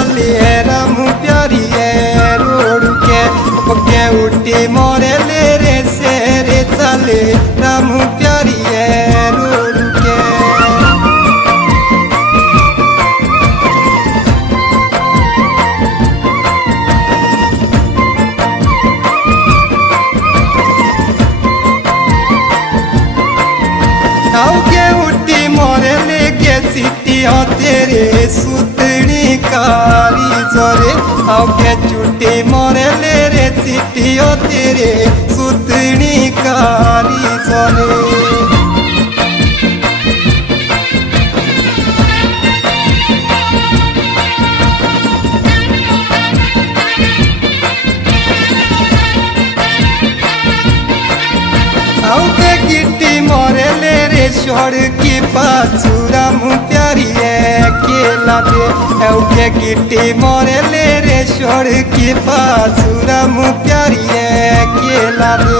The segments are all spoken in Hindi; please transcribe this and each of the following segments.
चले राम प्यारी है रोड के उठी मोरे ले रे से रे चले राम प्यारी है रोड के। के उठी मोरे लेके सीटी हो तेरे सुतनी कारी जोरे के चुटी मोरे ले रे सीटी हो तेरे सुतनी कारी जोरे। के गिट्टी मोरे ले रे छोड़ की पाछुरा मु प्यारी है केला दे के गिट्टी मोरे ले रे छोड़ की पाछुरा मु प्यारी है केला दे।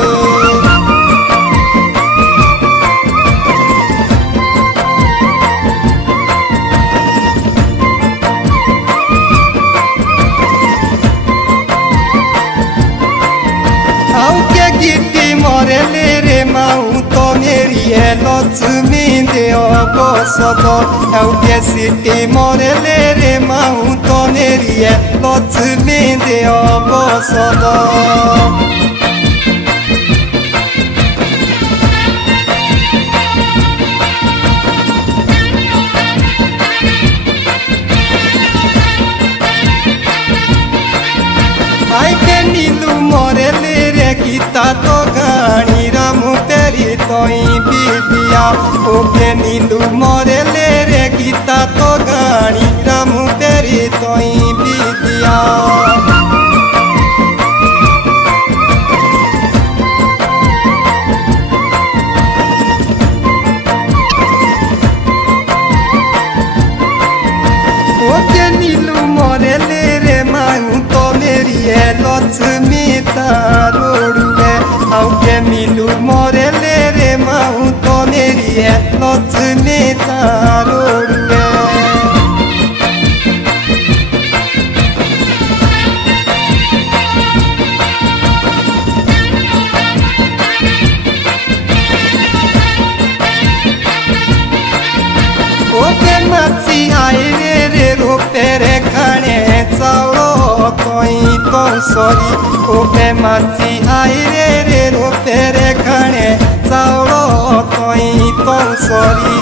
गिट्टी मोरे ले रे माऊ तो मेरी है लक्ष्मी देव बसद के सिटी मोरे ले रे माऊ तो मेरी है लक्ष्मी देव बसद। नीलू मोरे ले रे गीता तो गानी राम तेरी तोई बिबिया ओके नीलू मोरे ले रे गीता तो गानी राम तेरी तोई बिबिया। नीलू मोरे ले रे माऊ तो मेरी है लक्ष्मी तारोड़ू है के मिलू मोरे ले रे माऊ तो मेरी है लक्ष्मी तारोड़ू है। माची आई रे रे रोपे रे खाने चावलो तोई तो सरी ओके माची आई रे रे रोपे रे खाने चावलो तोई तो सरी।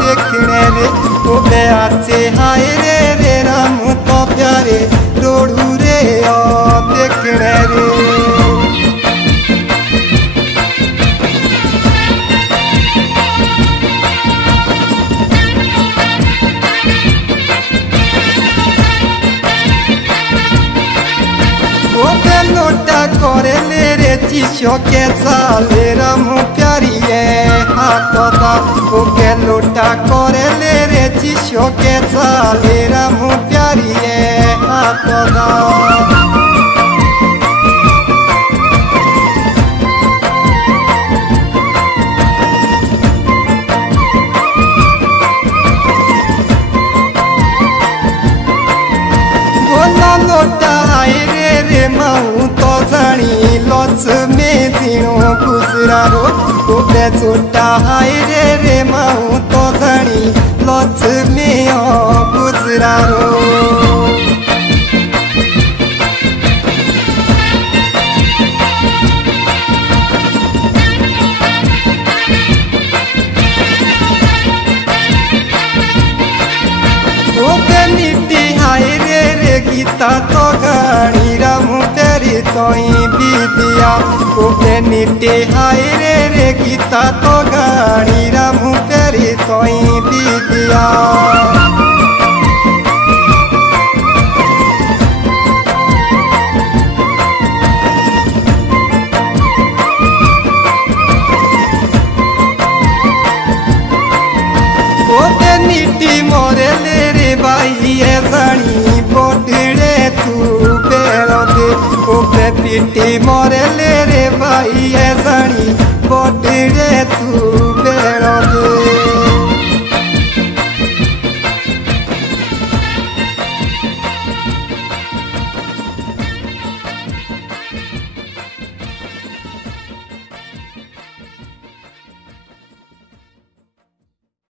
देखने रे आचे हाय रे रे राम तो प्यारे रोड़ू रे देखने रे। लोटा करे ले रे चिशो के चाले राम प्यारी है हाथ दा ओके लोटा करे ले रे चिशो के चाले राम प्यारी है हाथ दा। लोटा आई रे रे माऊ तो जानी लक्ष्मी दिनो गुजरा रो ओके छोटा आई रे रे माऊ तो जानी लक्ष्मी गुजरा रो। गीता तो गानी राम तेरी तोई बिदिया ओके निटे हाय रे रे गीता तो गानी राम तेरी तोई बिदिया। पिटी मोरे ले रे भाई है जानी बोटे रे तू बेड़ो